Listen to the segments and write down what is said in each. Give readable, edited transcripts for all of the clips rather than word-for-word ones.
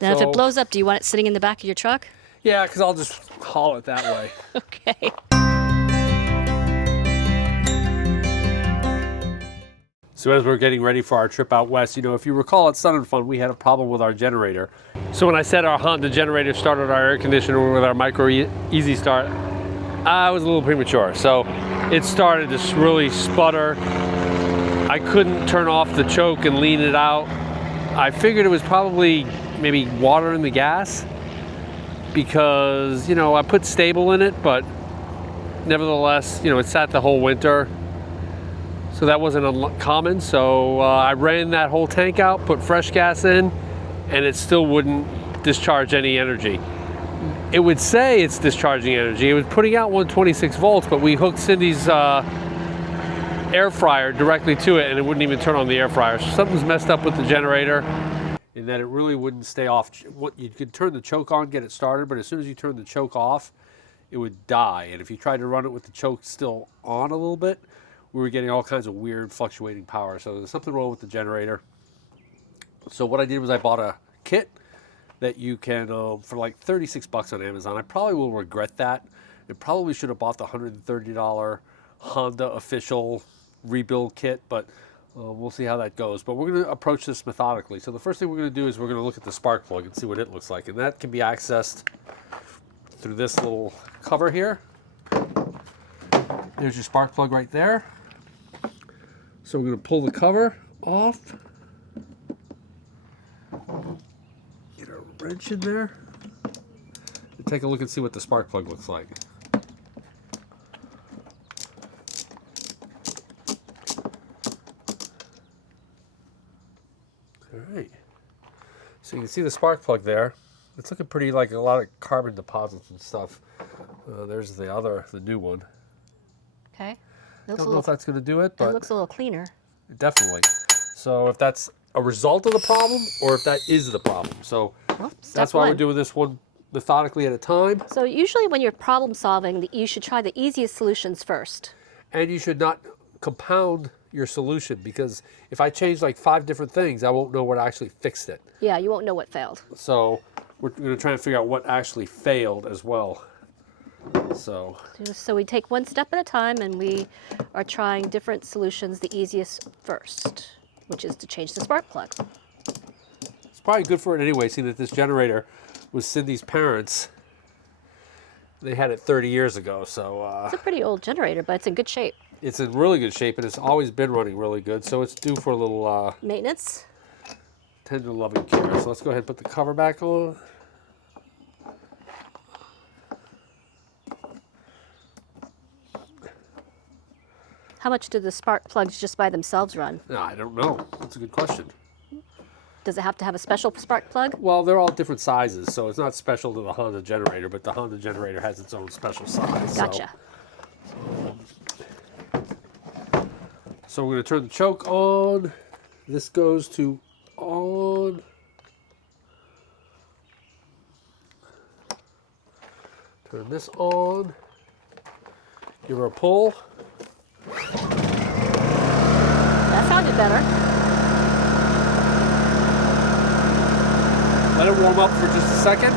Now, if it blows up, do you want it sitting in the back of your truck? Yeah, because I'll just haul it that way. Okay. So as we're getting ready for our trip out west, you know, if you recall at Sun and Fun, we had a problem with our generator. So when I said our Honda generator started our air conditioner with our micro easy start, I was a little premature. So it started to really sputter. I couldn't turn off the choke and lean it out. I figured it was probably maybe water in the gas because, you know, I put stable in it, but nevertheless, you know, it sat the whole winter. So that wasn't uncommon. So I ran that whole tank out, put fresh gas in, and it still wouldn't discharge any energy. It would say it's discharging energy. It was putting out 126 volts, but we hooked Cindy's air fryer directly to it, and it wouldn't even turn on the air fryer. So something's messed up with the generator in that it really wouldn't stay off. You could turn the choke on, get it started, but as soon as you turn the choke off, it would die. And if you tried to run it with the choke still on a little bit, we were getting all kinds of weird fluctuating power. So there's something wrong with the generator. So what I did was I bought a kit that you can, for like 36 bucks on Amazon. I probably will regret that. I probably should have bought the $130 Honda official rebuild kit, but we'll see how that goes. But we're going to approach this methodically. So the first thing we're going to do is we're going to look at the spark plug and see what it looks like. And that can be accessed through this little cover here. There's your spark plug right there. So we're going to pull the cover off. Get a wrench in there. And take a look and see what the spark plug looks like. All right. So you can see the spark plug there. It's looking pretty like a lot of carbon deposits and stuff. There's the new one. Okay. I don't know if that's going to do it, but it looks a little cleaner. Definitely. So if that's a result of the problem or if that is the problem. So that's why we're doing this one methodically at a time. So usually when you're problem solving, you should try the easiest solutions first. And you should not compound your solution, because if I change like 5 different things, I won't know what actually fixed it. Yeah, you won't know what failed. So we're going to try and figure out what actually failed as well. So we take one step at a time, and we are trying different solutions, the easiest first, which is to change the spark plug. It's probably good for it anyway, seeing that this generator was Cindy's parents. They had it 30 years ago, so... it's a pretty old generator, but it's in good shape. It's in really good shape, and it's always been running really good, so it's due for a little... maintenance? Tender loving care. So let's go ahead and put the cover back on. How much do the spark plugs just by themselves run? No, I don't know. That's a good question. Does it have to have a special spark plug? Well, they're all different sizes, so it's not special to the Honda generator, but the Honda generator has its own special size. Gotcha. So we're going to turn the choke on. This goes to on. Turn this on. Give her a pull. That sounded better. Let it warm up for just a second.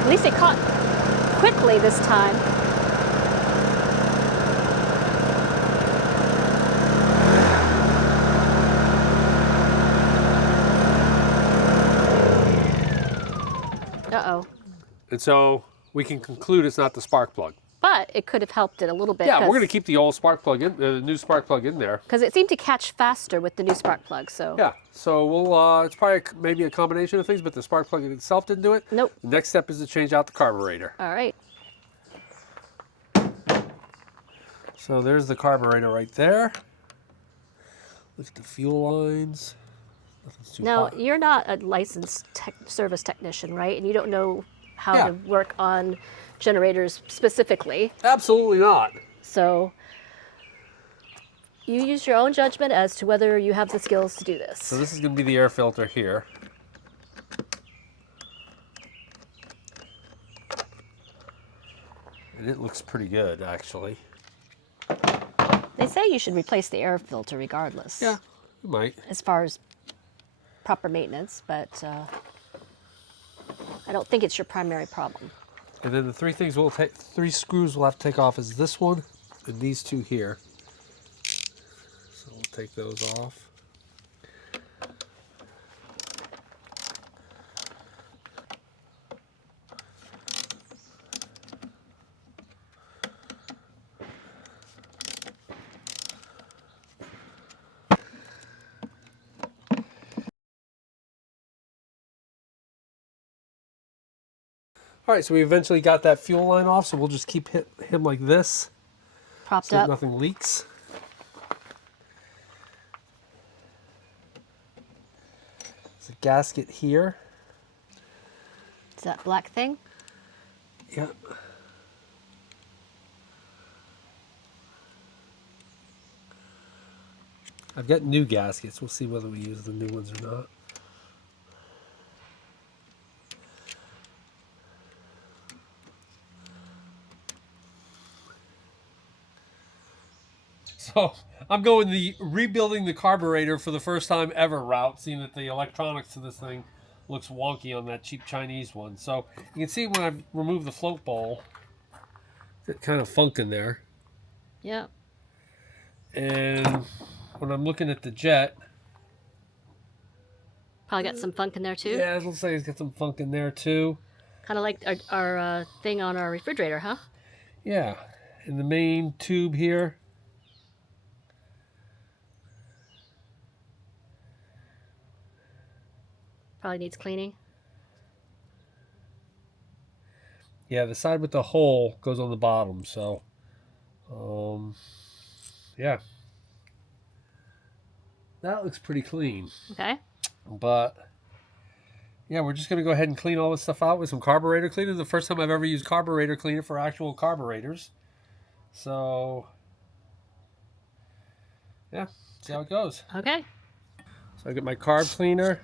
At least it caught quickly this time. Uh-oh. And so we can conclude it's not the spark plug. But it could have helped it a little bit. Yeah, we're going to keep the old spark plug in, the new spark plug in there. Because it seemed to catch faster with the new spark plug, so. Yeah, so we'll, it's probably maybe a combination of things, but the spark plug itself didn't do it. Nope. The next step is to change out the carburetor. All right. So there's the carburetor right there. Look at the fuel lines. Nothing's too Now, hot. you're not a licensed service technician, right? And you don't know how to work on generators specifically. Absolutely not. So you use your own judgment as to whether you have the skills to do this. So this is going to be the air filter here. And it looks pretty good, actually. They say you should replace the air filter regardless. Yeah, you might. As far as proper maintenance, but I don't think it's your primary problem. And then the three screws we'll have to take off is this one and these two here. So we'll take those off. All right, so we eventually got that fuel line off, so we'll just keep him like this. Propped so up. Nothing leaks. There's a gasket here. Is that black thing? Yep. I've got new gaskets. We'll see whether we use the new ones or not. So I'm going the rebuilding the carburetor for the first time ever route, seeing that the electronics to this thing looks wonky on that cheap Chinese one. So you can see when I remove the float bowl, that kind of funk in there. Yeah. And when I'm looking at the jet, Probably got some funk in there too. yeah, it'll say it's got some funk in there too. Kind of like our thing on our refrigerator, huh? Yeah, in the main tube here. Probably needs cleaning. Yeah, the side with the hole goes on the bottom, so yeah. That looks pretty clean. Okay. But yeah, we're just gonna go ahead and clean all this stuff out with some carburetor cleaner. The first time I've ever used carburetor cleaner for actual carburetors. So yeah, see how it goes. Okay. So I get my carb cleaner.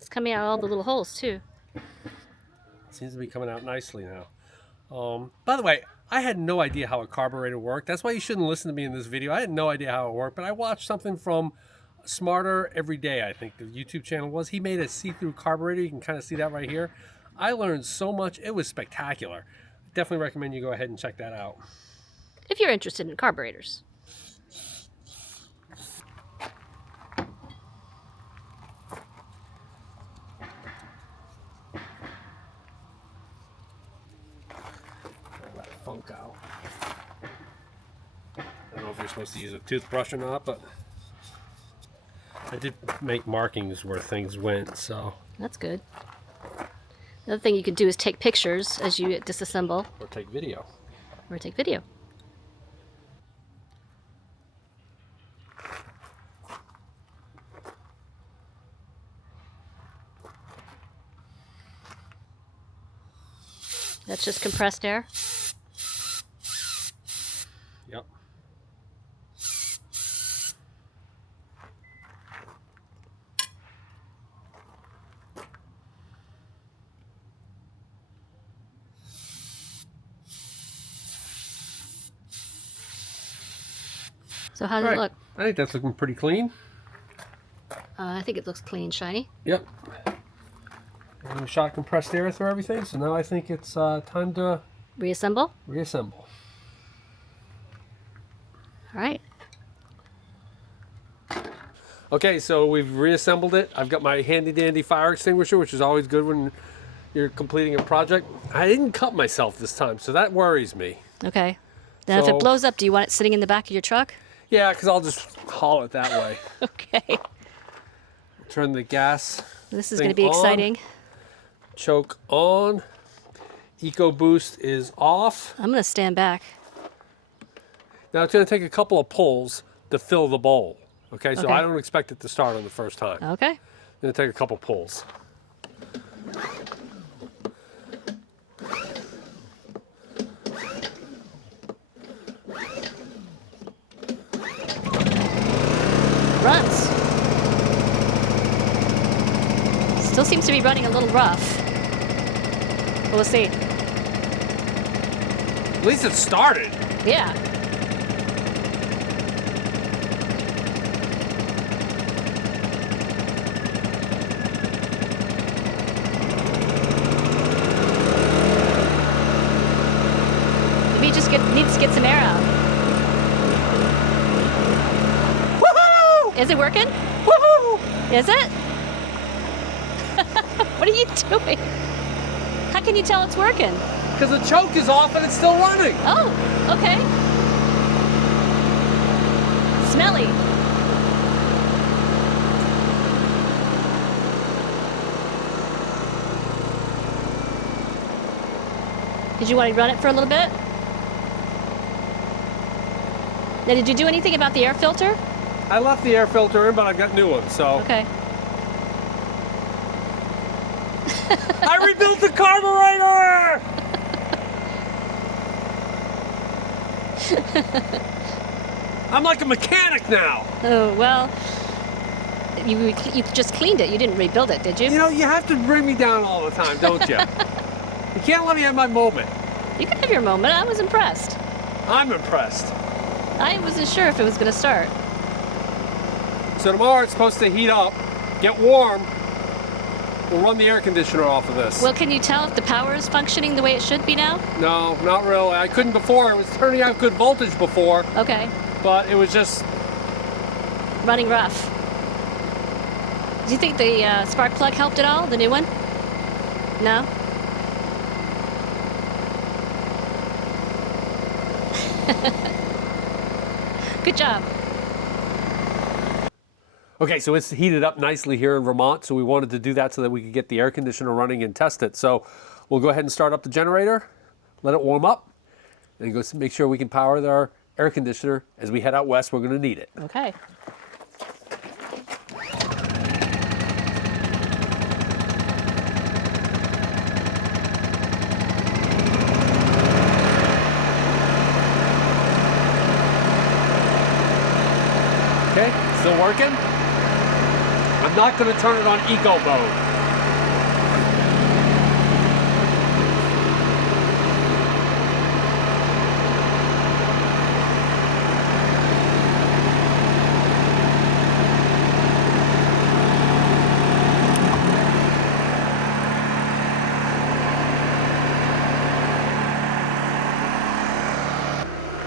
It's coming out all the little holes too. Seems to be coming out nicely now. By the way, I had no idea how a carburetor worked. That's why you shouldn't listen to me in this video. I had no idea how it worked, but I watched something from Smarter Every Day, I think the YouTube channel was. He made a see-through carburetor. You can kind of see that right here. I learned so much. It was spectacular. Definitely recommend you go ahead and check that out. If you're interested in carburetors. Funk out. I don't know if you're supposed to use a toothbrush or not, but I did make markings where things went, so. That's good. Another thing you could do is take pictures as you disassemble. Or take video. Or take video. That's just compressed air. Yep. So how does it look? I think that's looking pretty clean. I think it looks clean, shiny. Yep. And we shot compressed air through everything, so now I think it's time to Reassemble? reassemble. All right. Okay, so we've reassembled it. I've got my handy dandy fire extinguisher, which is always good when you're completing a project. I didn't cut myself this time, so that worries me. Okay. Then if So- it blows up, do you want it sitting in the back of your truck? Yeah, because I'll just haul it that way. Okay. Turn the gas This is thing going to be on. exciting. Choke on. EcoBoost is off. I'm going to stand back. Now it's going to take a couple of pulls to fill the bowl. Okay, so Okay. I don't expect it to start on the first time. Okay. It's going to take a couple pulls. seems to be running a little rough. We'll see. At least it started. Yeah. Maybe just needs to get some air out. Woohoo! Is it working? Woohoo! Is it? What are you doing? How can you tell it's working? Because the choke is off and it's still running. Oh, okay. Smelly. Did you want to run it for a little bit? Now, did you do anything about the air filter? I left the air filter in, but I got new ones, so. Okay. I rebuilt the carburetor! I'm like a mechanic now. Oh, well, you just cleaned it. You didn't rebuild it, did you? You know, you have to bring me down all the time, don't you? You can't let me have my moment. You can have your moment. I was impressed. I'm impressed. I wasn't sure if it was going to start. So tomorrow it's supposed to heat up, get warm. We'll run the air conditioner off of this. Well, can you tell if the power is functioning the way it should be now? No, not really. I couldn't before. It was turning out good voltage before. Okay. But it was just... Running rough. Do you think the spark plug helped at all, the new one? No? Good job. Okay, so it's heated up nicely here in Vermont, so we wanted to do that so that we could get the air conditioner running and test it. So we'll go ahead and start up the generator, let it warm up, and go make sure we can power our air conditioner. As we head out west, we're going to need it. Okay. Okay, still working? I'm not going to turn it on eco mode.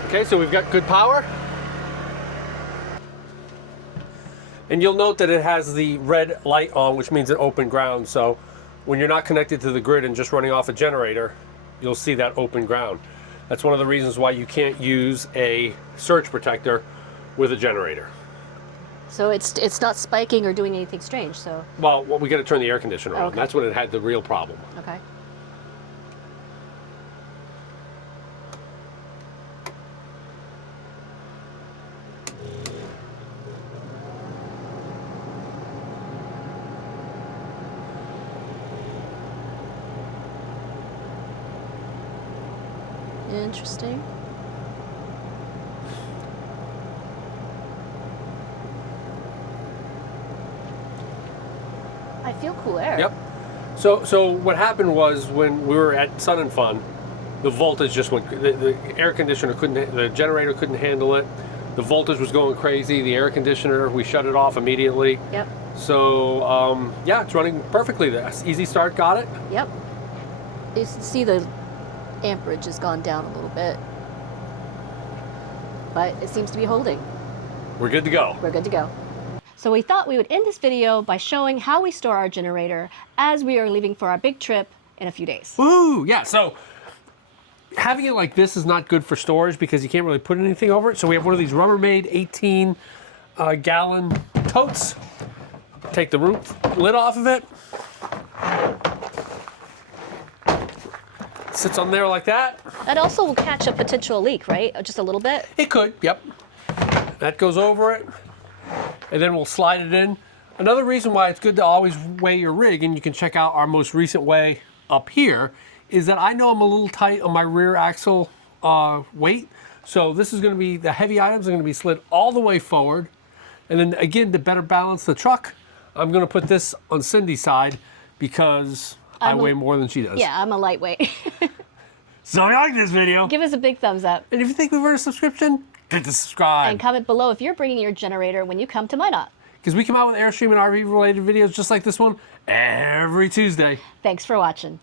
Okay, so we've got good power. And you'll note that it has the red light on, which means an open ground. So when you're not connected to the grid and just running off a generator, you'll see that open ground. That's one of the reasons why you can't use a surge protector with a generator. So it's not spiking or doing anything strange, so... Well, we got to turn the air conditioner on. Okay. That's when it had the real problem. Okay. Interesting. I feel cool air. Yep. So what happened was when we were at Sun and Fun, the voltage just went. The air conditioner couldn't. The generator couldn't handle it. The voltage was going crazy. The air conditioner, we shut it off immediately. Yep. So yeah, it's running perfectly. The Easy Start got it. Yep. You see the amperage has gone down a little bit, but it seems to be holding. We're good to go. We're good to go. So we thought we would end this video by showing how we store our generator as we are leaving for our big trip in a few days. Woo! Yeah, so having it like this is not good for storage because you can't really put anything over it. So we have one of these Rubbermaid 18 gallon totes. Take the roof lid off of it. Sits on there like that. That also will catch a potential leak, right? Just a little bit? It could, yep. That goes over it. And then we'll slide it in. Another reason why it's good to always weigh your rig, and you can check out our most recent weigh up here, is that I know I'm a little tight on my rear axle weight. So this is going to be, the heavy items are going to be slid all the way forward. And then again, to better balance the truck, I'm going to put this on Cindy's side because I weigh more than she does. Yeah, I'm a lightweight. So if you like this video, Give us a big thumbs up. and if you think we've earned a subscription, hit the subscribe. And comment below if you're bringing your generator when you come to Minot. Because we come out with Airstream and RV related videos just like this one every Tuesday. Thanks for watching.